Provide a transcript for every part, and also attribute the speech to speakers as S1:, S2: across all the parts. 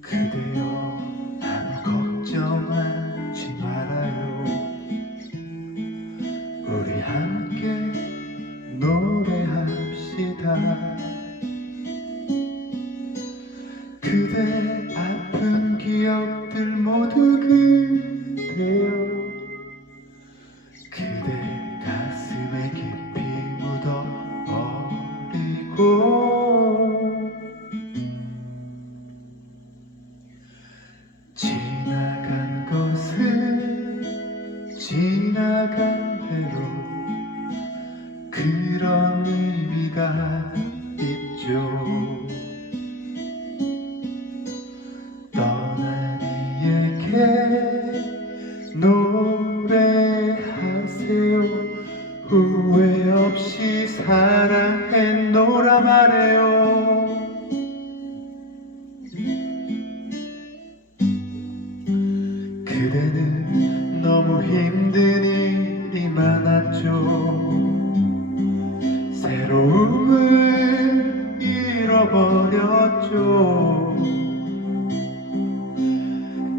S1: 그대여 나를 걱정하지 말아요. 우리 함께 노래합시다. 지나간 대로 그런 의미가 있죠. 떠난 이에게 노래하세요. 후회 없이 사랑했노라 말해요. 그대는 너무 힘든 일이 많았죠. 새로움을 잃어버렸죠.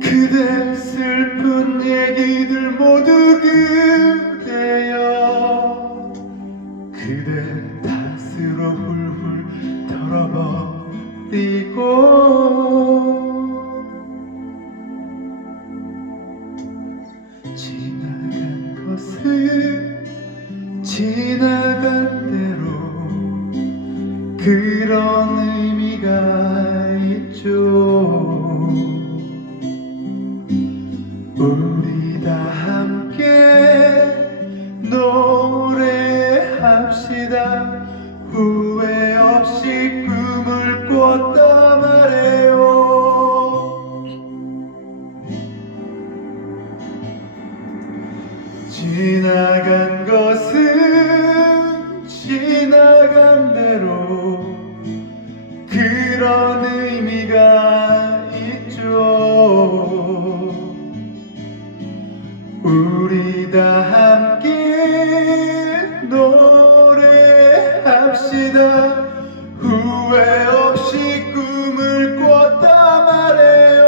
S1: 그대 슬픈 얘기들 모두 그대여. 그대 탓으로 훌훌 털어버리고 지나간 대로 그런 의미가 있죠. 우리 다 함께 노래합시다. 후회 없이 꿈을 꿨다 말해요. 지나간 것은 그런 의미가 있죠. 우리 다 함께 노래합시다. 후회 없이 꿈을 꿨다 말해요.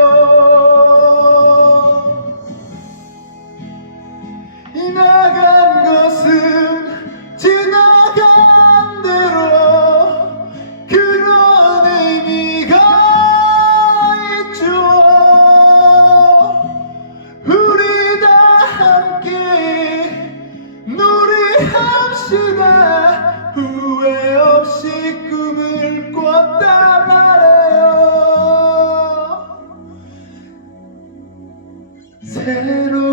S1: 이 나간 것은 새로